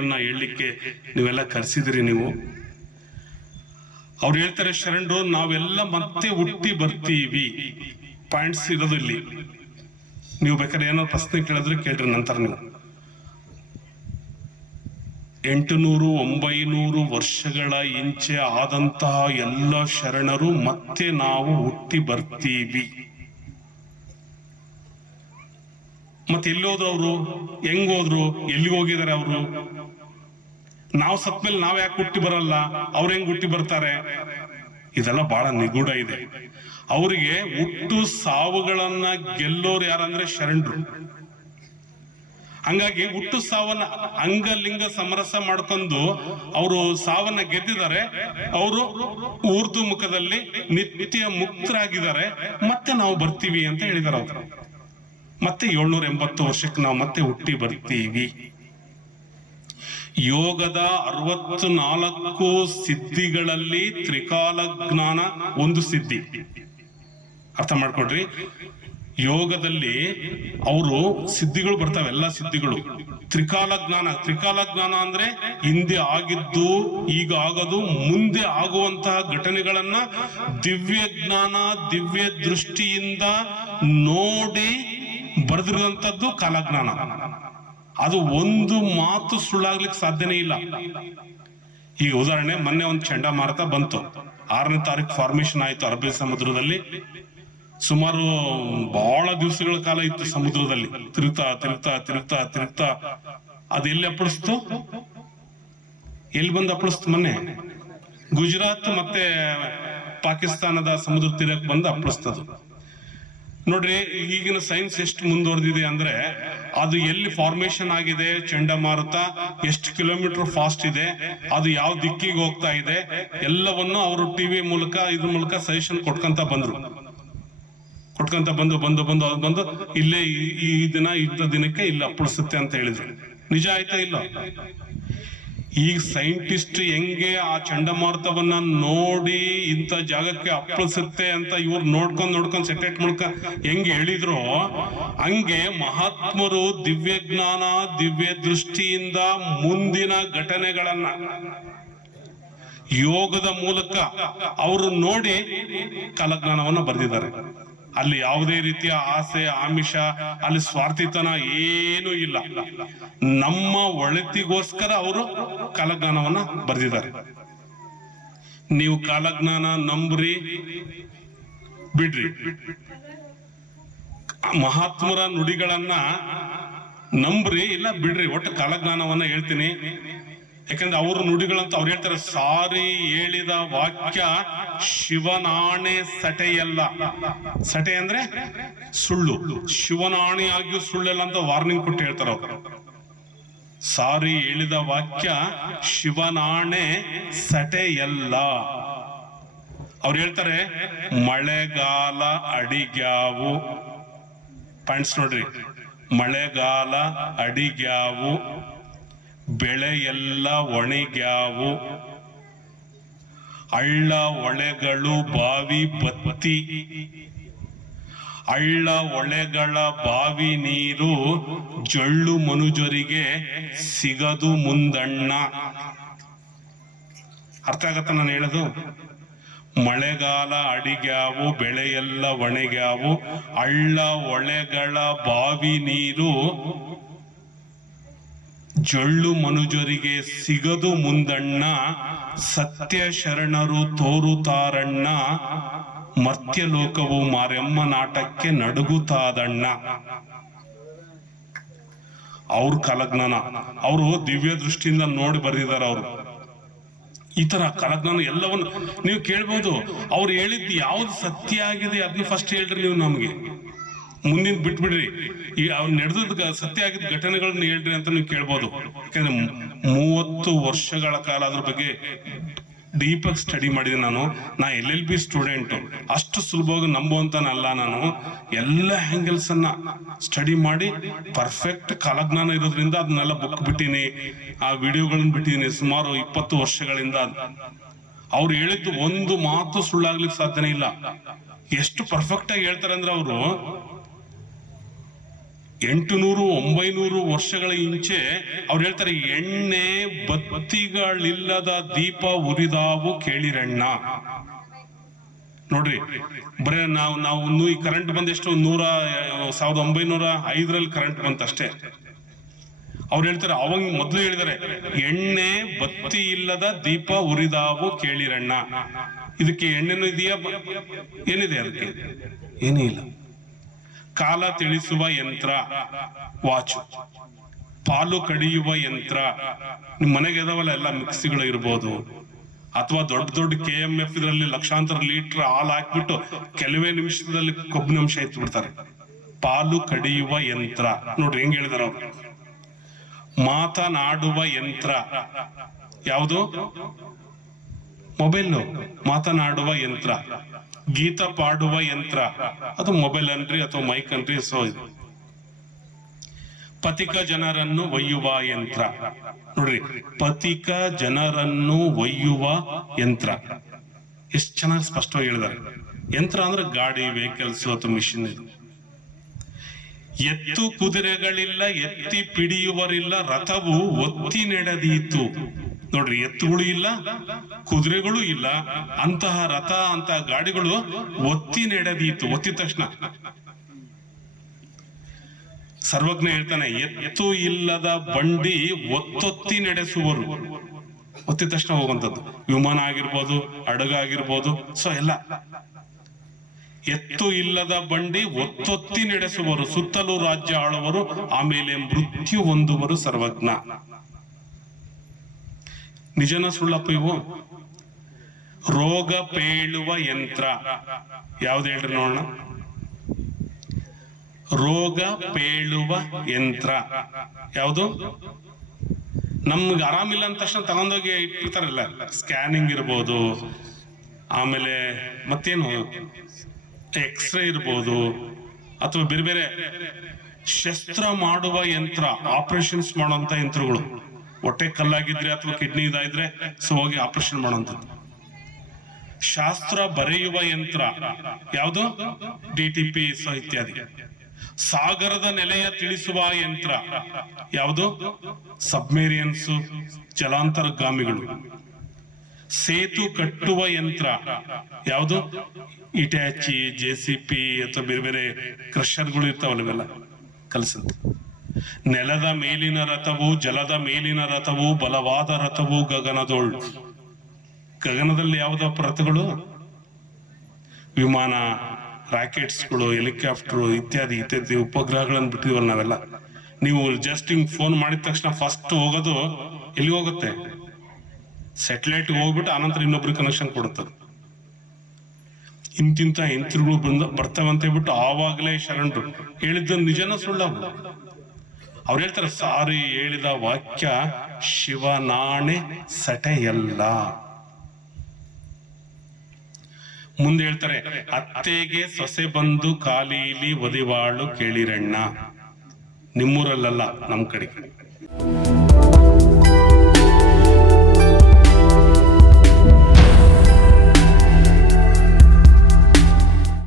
ನುಡಿಗಳನ್ನ ಹೇಳಲಿಕ್ಕೆ ನೀವೆಲ್ಲ ಕರೆಸಿದಿರಿ ನೀವು. ಅವ್ರು ಹೇಳ್ತಾರೆ ಶರಣರು ನಾವೆಲ್ಲ ಮತ್ತೆ ಹುಟ್ಟಿ ಬರ್ತೀವಿ. ಪಾಯಿಂಟ್ಸ್ ಇರೋದು ಇಲ್ಲಿ. ನೀವು ಬೇಕಾದ್ರೆ ಏನೋ ಪ್ರಶ್ನೆ ಕೇಳಿದ್ರೆ ಕೇಳ್ರಿ ನಂತರ ನೀವು. ಎಂಟುನೂರು, ಒಂಬೈನೂರು ವರ್ಷಗಳ ಇಂಚೆ ಆದಂತಹ ಎಲ್ಲ ಶರಣರು ಮತ್ತೆ ನಾವು ಹುಟ್ಟಿ ಬರ್ತೀವಿ. ಮತ್ತೆ ಎಲ್ಲಿ ಹೋದ್ರು ಅವರು? ಹೆಂಗ್ ಹೋದ್ರು ಎಲ್ಲಿ ಹೋಗಿದ್ದಾರೆ ಅವರು? ನಾವು ಸತ್ಮೇಲೆ ನಾವ್ ಯಾಕೆ ಹುಟ್ಟಿ ಬರಲ್ಲ? ಅವ್ರ ಹೆಂಗ್ ಹುಟ್ಟಿ ಬರ್ತಾರೆ? ಇದೆಲ್ಲ ಬಹಳ ನಿಗೂಢ ಇದೆ. ಅವರಿಗೆ ಹುಟ್ಟು ಸಾವುಗಳನ್ನ ಗೆಲ್ಲೋರು ಯಾರಂದ್ರೆ ಶರಣರು. ಹಂಗಾಗಿ ಹುಟ್ಟು ಸಾವನ್ನ ಅಂಗಲಿಂಗ ಸಮರಸ ಮಾಡ್ಕೊಂಡು ಅವರು ಸಾವನ್ನ ಗೆದ್ದಿದ್ದಾರೆ. ಅವರು ಊರ್ದು ಮುಖದಲ್ಲಿ ನಿತ್ಯ ಮುಕ್ತರಾಗಿದ್ದಾರೆ. ಮತ್ತೆ ನಾವು ಬರ್ತೀವಿ ಅಂತ ಹೇಳಿದಾರೆ ಅವರು. ಮತ್ತೆ ಏಳ್ನೂರ ಎಂಬತ್ತು ವರ್ಷಕ್ಕೆ ನಾವು ಮತ್ತೆ ಹುಟ್ಟಿ ಬರ್ತೀವಿ. ಯೋಗದ ಅರವತ್ತು ನಾಲ್ಕು ಸಿದ್ಧಿಗಳಲ್ಲಿ ತ್ರಿಕಾಲ ಜ್ಞಾನ ಒಂದು ಸಿದ್ಧಿ. ಅರ್ಥ ಮಾಡ್ಕೊಡ್ರಿ ಯೋಗದಲ್ಲಿ ಅವರು ಸಿದ್ಧಿಗಳು ಬರ್ತಾವೆ, ಎಲ್ಲ ಸಿದ್ಧಿಗಳು. ತ್ರಿಕಾಲ ಜ್ಞಾನ ತ್ರಿಕಾಲ ಜ್ಞಾನ ಅಂದ್ರೆ ಹಿಂದೆ ಆಗಿದ್ದು, ಈಗ ಆಗೋದು, ಮುಂದೆ ಆಗುವಂತಹ ಘಟನೆಗಳನ್ನ ದಿವ್ಯ ಜ್ಞಾನ ದಿವ್ಯ ದೃಷ್ಟಿಯಿಂದ ನೋಡಿ ಬರೆದಿರುವಂತದ್ದು ಕಾಲಜ್ಞಾನ. ಅದು ಒಂದು ಮಾತು ಸುಳ್ಳಾಗ್ಲಿಕ್ಕೆ ಸಾಧ್ಯನೇ ಇಲ್ಲ. ಈಗ ಉದಾಹರಣೆ ಮೊನ್ನೆ ಒಂದು ಚಂಡಮಾರುತ ಬಂತು. ಆರನೇ ತಾರೀಕು ಫಾರ್ಮೇಶನ್ ಆಯ್ತು ಅರಬ್ಬಿ ಸಮುದ್ರದಲ್ಲಿ. ಸುಮಾರು ಬಹಳ ದಿವಸಗಳ ಕಾಲ ಇತ್ತು ಸಮುದ್ರದಲ್ಲಿ. ತಿರುಗ್ತಾ ತಿರುಗ್ತಾ ತಿರುಗ್ತಾ ತಿರುಗ್ತಾ. ಅದು ಎಲ್ಲಿ ಅಪ್ಪಳಿಸ್ತು? ಎಲ್ಲಿ ಬಂದು ಅಪ್ಪಳಿಸ್ತು ಮೊನ್ನೆ? ಗುಜರಾತ್ ಮತ್ತೆ ಪಾಕಿಸ್ತಾನದ ಸಮುದ್ರ ತೀರಕ್ಕೆ ಬಂದು ಅಪ್ಪಳಿಸ್ತದು. ನೋಡ್ರಿ, ಈಗಿನ ಸೈನ್ಸ್ ಎಷ್ಟು ಮುಂದುವರೆದಿದೆ ಅಂದ್ರೆ ಅದು ಎಲ್ಲಿ ಫಾರ್ಮೇಶನ್ ಆಗಿದೆ, ಚಂಡಮಾರುತ, ಎಷ್ಟು ಕಿಲೋಮೀಟರ್ ಫಾಸ್ಟ್ ಇದೆ, ಅದು ಯಾವ ದಿಕ್ಕಿಗೆ ಹೋಗ್ತಾ ಇದೆ, ಎಲ್ಲವನ್ನು ಅವರು ಟಿವಿ ಮೂಲಕ, ಇದ್ರ ಮೂಲಕ ಸಜೆಷನ್ ಕೊಟ್ಕೊಂತ ಬಂದ್ರು. ಕೊಟ್ಕೊಂತ ಬಂದು ಬಂದು ಬಂದು, ಅದು ಬಂದು, ಇಲ್ಲೇ ಈ- ದಿನ, ಇದ್ದ ದಿನಕ್ಕೆ ಇಲ್ಲಿ ಅಪ್ಪಳಿಸುತ್ತೆ ಅಂತ ಹೇಳಿದ್ರು. ನಿಜ ಆಯ್ತಾ ಇಲ್ಲ ಈಗ ಸೈಂಟಿಸ್ಟ್ ಹೆಂಗೆ ಆ ಚಂಡಮಾರುತವನ್ನ ನೋಡಿ ಇಂಥ ಜಾಗಕ್ಕೆ ಅಪ್ಪಳಿಸುತ್ತೆ ಅಂತ ಇವ್ರು ನೋಡ್ಕೊಂಡ್ ನೋಡ್ಕೊಂಡ್ ಸೆಟೇಟ್ ಮೂಲಕ ಹೆಂಗೆ ಹೇಳಿದ್ರು, ಹಂಗೆ ಮಹಾತ್ಮರು ದಿವ್ಯ ಜ್ಞಾನ ದಿವ್ಯ ದೃಷ್ಟಿಯಿಂದ ಮುಂದಿನ ಘಟನೆಗಳನ್ನ ಯೋಗದ ಮೂಲಕ ಅವರು ನೋಡಿ ಕಾಲಜ್ಞಾನವನ್ನ ಬರೆದಿದ್ದಾರೆ. ಅಲ್ಲಿ ಯಾವುದೇ ರೀತಿಯ ಆಸೆ, ಆಮಿಷ, ಅಲ್ಲಿ ಸ್ವಾರ್ಥಿತನ ಏನೂ ಇಲ್ಲ. ನಮ್ಮ ಒಳಿತಿಗೋಸ್ಕರ ಅವರು ಕಾಲಜ್ಞಾನವನ್ನ ಬರೆದಿದ್ದಾರೆ. ನೀವು ಕಾಲಜ್ಞಾನ ನಂಬ್ರಿ, ಬಿಡ್ರಿ. ಮಹಾತ್ಮರ ನುಡಿಗಳನ್ನ ನಂಬ್ರಿ, ಇಲ್ಲ ಬಿಡ್ರಿ, ಒಟ್ಟು ಕಾಲಜ್ಞಾನವನ್ನ ಹೇಳ್ತೀನಿ. ಯಾಕಂದ್ರೆ ಅವ್ರ ನುಡಿಗಳಂತ ಅವ್ರು ಹೇಳ್ತಾರೆ, ಸಾರಿ ಹೇಳಿದ ವಾಕ್ಯ ಶಿವನಾಣೆ ಸಟೆಯಲ್ಲ. ಸಟೆ ಅಂದ್ರೆ ಸುಳ್ಳು. ಶಿವನಾಣೆ ಆಗಿಯೂ ಸುಳ್ಳಲ್ಲ ಅಂತ ವಾರ್ನಿಂಗ್ ಕೊಟ್ಟು ಹೇಳ್ತಾರೆ ಅವರು. ಸಾರಿ ಹೇಳಿದ ವಾಕ್ಯ ಶಿವನಾಣೆ ಸಟೆಯಲ್ಲ. ಅವ್ರು ಹೇಳ್ತಾರೆ, ಮಳೆಗಾಲ ಅಡಿಗ್ಯಾವು. ಪಾಯಿಂಟ್ಸ್ ನೋಡ್ರಿ. ಮಳೆಗಾಲ ಅಡಿಗ್ಯಾವು. ಬೆಳೆ ಎಲ್ಲ ಒಣಗ್ಯಾವು. ಹಳ್ಳ ಒಳೆಗಳು ಬಾವಿ ಬತ್ತಿ. ಹಳ್ಳ ಒಳೆಗಳ ಬಾವಿ ನೀರು ಜಳ್ಳು ಮನುಜರಿಗೆ ಸಿಗದು ಮುಂದಣ್ಣ. ಅರ್ಥ ಆಗತ್ತ ನಾನು ಹೇಳೋದು? ಮಳೆಗಾಲ ಅಡಿಗ್ಯಾವು, ಬೆಳೆಯೆಲ್ಲ ಒಣಗ್ಯಾವು. ಹಳ್ಳ ಒಳೆಗಳ ಬಾವಿ ನೀರು ಜೊಳ್ಳು ಮನುಜರಿಗೆ ಸಿಗದು ಮುಂದಣ್ಣ ಸತ್ಯ ಶರಣರು ತೋರುತ್ತಾರಣ್ಣ, ಮರ್ತ್ಯಲೋಕವು ಮಾರೆಮ್ಮ ನಾಟಕ್ಕೆ ನಡುಗುತ್ತಾದಣ್ಣ. ಅವ್ರ ಕಲಜ್ಞಾನ ಅವರು ದಿವ್ಯ ದೃಷ್ಟಿಯಿಂದ ನೋಡಿ ಬರೆದಿದ್ದಾರೆ ಅವರು. ಈ ತರ ಕಲಜ್ಞಾನ ಎಲ್ಲವನ್ನು ನೀವು ಕೇಳ್ಬೋದು. ಅವ್ರು ಹೇಳಿದ್ದು ಯಾವ್ದು ಸತ್ಯ ಆಗಿದೆ ಅದನ್ನ ಫಸ್ಟ್ ಹೇಳ್ರಿ ನೀವು ನಮಗೆ. ಮುಂದಿನ ಬಿಟ್ಬಿಡ್ರಿ. ಈ ಅವ್ರು ನಡೆದ ಸತ್ಯ ಆಗಿದ್ದ ಘಟನೆಗಳನ್ನ ಹೇಳ್ರಿ ಅಂತ ನೀವು ಕೇಳ್ಬೋದು. ಯಾಕಂದ್ರೆ ಮೂವತ್ತು ವರ್ಷಗಳ ಕಾಲ ಅದ್ರ ಬಗ್ಗೆ ಡೀಪಾಗಿ ಸ್ಟಡಿ ಮಾಡಿದೆ ನಾನು. ನಾ ಎಲ್ ಎಲ್ ಬಿ ಸ್ಟೂಡೆಂಟು. ಅಷ್ಟು ಸುಲಭವಾಗಿ ನಂಬುವಂತನಲ್ಲ ನಾನು. ಎಲ್ಲ ಆಂಗಲ್ಸ್ ಅನ್ನ ಸ್ಟಡಿ ಮಾಡಿ ಪರ್ಫೆಕ್ಟ್ ಕಾಲಜ್ಞಾನ ಇರೋದ್ರಿಂದ ಅದನ್ನೆಲ್ಲ ಬುಕ್ ಬಿಟ್ಟೀನಿ. ಆ ವಿಡಿಯೋಗಳನ್ನ ಬಿಟ್ಟಿದ್ದೀನಿ ಸುಮಾರು ಇಪ್ಪತ್ತು ವರ್ಷಗಳಿಂದ. ಅವ್ರು ಹೇಳಿದ್ದು ಒಂದು ಮಾತು ಸುಳ್ಳಾಗ್ಲಿಕ್ಕೆ ಸಾಧ್ಯನೇ ಇಲ್ಲ. ಎಷ್ಟು ಪರ್ಫೆಕ್ಟ್ ಆಗಿ ಹೇಳ್ತಾರೆ ಅಂದ್ರೆ ಅವರು ಎಂಟುನೂರು, ಒಂಬೈನೂರು ವರ್ಷಗಳ ಇಂಚೆ ಅವ್ರು ಹೇಳ್ತಾರೆ, ಎಣ್ಣೆ ಬತ್ತಿಗಳಿಲ್ಲದ ದೀಪ ಉರಿದಾವು ಕೇಳಿರಣ್ಣ. ನೋಡ್ರಿ, ಬರೇ ನಾವು ನಾವು ಈ ಕರೆಂಟ್ ಬಂದೆಷ್ಟು? ನೂರ, ಸಾವಿರದ ಒಂಬೈನೂರ ಐದರಲ್ಲಿ ಕರೆಂಟ್ ಬಂತಷ್ಟೇ. ಅವ್ರು ಹೇಳ್ತಾರೆ, ಅವಾಗ ಮೊದಲು ಹೇಳಿದಾರೆ, ಎಣ್ಣೆ ಬತ್ತಿ ಇಲ್ಲದ ದೀಪ ಉರಿದಾವು ಕೇಳಿರಣ್ಣ. ಇದಕ್ಕೆ ಎಣ್ಣೆನೂ ಇದೆಯಾ? ಏನಿದೆ ಅದಕ್ಕೆ? ಏನೂ ಇಲ್ಲ. ಕಾಲ ತಿಳಿಸುವ ಯಂತ್ರ. ವಾಚ್. ಪಾಲು ಕಡಿಯುವ ಯಂತ್ರ. ನಿಮ್ ಮನೆಗೆ ಇದಾವಲ್ಲ ಎಲ್ಲ ಮಿಕ್ಸಿಗಳು ಇರ್ಬೋದು. ಅಥವಾ ದೊಡ್ಡ ದೊಡ್ಡ ಕೆ ಎಂ ಎಫ್ ಇದರಲ್ಲಿ ಲಕ್ಷಾಂತರ ಲೀಟರ್ ಹಾಲು ಹಾಕ್ಬಿಟ್ಟು ಕೆಲವೇ ನಿಮಿಷದಲ್ಲಿ ಕೊಬ್ಬಿನಂಶ ಎತ್ತು ಬಿಡ್ತಾರೆ ಪಾಲು ಕಡಿಯುವ ಯಂತ್ರ. ನೋಡ್ರಿ ಹೆಂಗ್ ಹೇಳಿದಾರ ಮಾತನಾಡುವ ಯಂತ್ರ. ಯಾವುದು? ಮೊಬೈಲ್ ಮಾತನಾಡುವ ಯಂತ್ರ. ಗೀತ ಪಾಡುವ ಯಂತ್ರ. ಅದು ಮೊಬೈಲ್ ಅನ್ರಿ ಅಥವಾ ಮೈಕ್ ಅನ್ರಿ ಸೊ ಇದು. ಪತಿಕ ಜನರನ್ನು ಒಯ್ಯುವ ಯಂತ್ರ. ನೋಡ್ರಿ, ಪತಿಕ ಜನರನ್ನು ಒಯ್ಯುವ ಯಂತ್ರ. ಎಷ್ಟು ಚೆನ್ನಾಗಿ ಸ್ಪಷ್ಟವಾಗಿ ಹೇಳಿದ್ದಾರೆ ಯಂತ್ರ ಅಂದ್ರೆ ಗಾಡಿ ವೆಹಿಕಲ್ಸ್ ಅಥವಾ ಮಿಷಿನ್ ಇದು. ಎತ್ತು ಕುದುರೆಗಳಿಲ್ಲ, ಎತ್ತಿ ಪಿಡಿಯುವರಿಲ್ಲ, ರಥವು ಒತ್ತಿ ನಡೆದೀತು. ನೋಡ್ರಿ, ಎತ್ತುಗಳು ಇಲ್ಲ, ಕುದುರೆಗಳು ಇಲ್ಲ, ಅಂತಹ ರಥ ಅಂತ ಗಾಡಿಗಳು ಒತ್ತಿ ನಡೆದೀತು, ಒತ್ತಿದ ತಕ್ಷಣ. ಸರ್ವಜ್ಞ ಹೇಳ್ತಾನೆ, ಎತ್ತು ಇಲ್ಲದ ಬಂಡಿ ಒತ್ತೊತ್ತಿ ನಡೆಸುವರು. ಒತ್ತಿದ ತಕ್ಷಣ ಹೋಗುವಂಥದ್ದು. ವಿಮಾನ ಆಗಿರ್ಬೋದು, ಹಡಗ ಆಗಿರ್ಬೋದು, ಸೊ ಎಲ್ಲ. ಎತ್ತು ಇಲ್ಲದ ಬಂಡಿ ಒತ್ತೊತ್ತಿ ನಡೆಸುವರು. ಸುತ್ತಲೂ ರಾಜ್ಯ ಆಳುವರು, ಆಮೇಲೆ ಮೃತ್ಯು ಹೊಂದುವರು ಸರ್ವಜ್ಞ. ನಿಜನ ಸುಳ್ಳಪ್ಪ ಇವು? ರೋಗ ಪೇಳುವ ಯಂತ್ರ. ಯಾವ್ದು ಹೇಳ್ರಿ ನೋಡೋಣ? ರೋಗ ಪೇಳುವ ಯಂತ್ರ. ಯಾವುದು? ನಮ್ಗೆ ಆರಾಮಿಲ್ಲ ಅಂದ ತಕ್ಷಣ ತಗೊಂಡೋಗಿ ಇಟ್ಟಿರ್ತಾರಲ್ಲ ಸ್ಕ್ಯಾನಿಂಗ್ ಇರ್ಬೋದು. ಆಮೇಲೆ ಮತ್ತೇನು? ಎಕ್ಸ್ರೇ ಇರ್ಬೋದು. ಅಥವಾ ಬೇರೆ ಬೇರೆ ಶಸ್ತ್ರ ಮಾಡುವ ಯಂತ್ರ ಆಪರೇಷನ್ಸ್ ಮಾಡುವಂತ ಯಂತ್ರಗಳು. ಹೊಟ್ಟೆ ಕಲ್ಲಾಗಿದ್ರೆ ಅಥವಾ ಕಿಡ್ನಿ ಇದಾಗಿದ್ರೆ ಸೊ ಹೋಗಿ ಆಪರೇಷನ್ ಮಾಡುವಂಥದ್ದು. ಶಾಸ್ತ್ರ ಬರೆಯುವ ಯಂತ್ರ ಯಾವುದು? ಡಿ ಟಿ ಪಿ ಸೊ ಇತ್ಯಾದಿ. ಸಾಗರದ ನೆಲೆಯ ತಿಳಿಸುವ ಯಂತ್ರ ಯಾವುದು? ಸಬ್ಮೇರಿಯನ್ಸ್ ಜಲಾಂತರ್ಗಾಮಿಗಳು. ಸೇತು ಕಟ್ಟುವ ಯಂತ್ರ ಯಾವುದು? ಇಟ್ಯಾಚಿ ಜೆ ಸಿ ಪಿ ಅಥವಾ ಬೇರೆ ಬೇರೆ ಕ್ರಷರ್ಗಳು ಇರ್ತಾವಲ್ಲ ಇವೆಲ್ಲ. ಕಲಸಂತ ನೆಲದ ಮೇಲಿನ ರಥವು, ಜಲದ ಮೇಲಿನ ರಥವು, ಬಲವಾದ ರಥವು ಗಗನದೋಳ್. ಗಗನದಲ್ಲಿ ಯಾವುದಪ್ಪ ರಥಗಳು? ವಿಮಾನ, ರಾಕೆಟ್ಸ್ಗಳು, ಹೆಲಿಕಾಪ್ಟರ್ ಇತ್ಯಾದಿ ಇತ್ಯಾದಿ ಉಪಗ್ರಹಗಳನ್ನು ಬಿಟ್ಟಿವಲ್ಲ ನಾವೆಲ್ಲ. ನೀವು ಜಸ್ಟ್ ಹಿಂಗ್ ಫೋನ್ ಮಾಡಿದ ತಕ್ಷಣ ಫಸ್ಟ್ ಹೋಗೋದು ಎಲ್ಲಿ ಹೋಗುತ್ತೆ? ಸ್ಯಾಟಲೈಟ್ ಹೋಗ್ಬಿಟ್ಟು ಆನಂತರ ಇನ್ನೊಬ್ರಿಗೆ ಕನೆಕ್ಷನ್ ಕೊಡುತ್ತದೆ ಇಂತಿಂತ ಯಂತ್ರಗಳು ಬಂದ ಬರ್ತವೆ ಅಂತ ಹೇಳ್ಬಿಟ್ಟು ಆವಾಗಲೇ ಶರಣರು ಹೇಳಿದ್ದ ನಿಜನ ಸುಳ್ಳ ಅವ್ರು ಹೇಳ್ತಾರೆ, ಸಾರಿ ಹೇಳಿದ ವಾಕ್ಯ ಶಿವನಾಣೆ ಸಟೆಯಲ್ಲ. ಮುಂದೆ ಹೇಳ್ತಾರೆ, ಅತ್ತೆಗೆ ಸೊಸೆ ಬಂದು ಕಾಲೀಲಿ ಒದಿವಾಳು ಕೇಳಿರಣ್ಣ. ನಿಮ್ಮೂರಲ್ಲಲ್ಲ, ನಮ್ ಕಡೆ.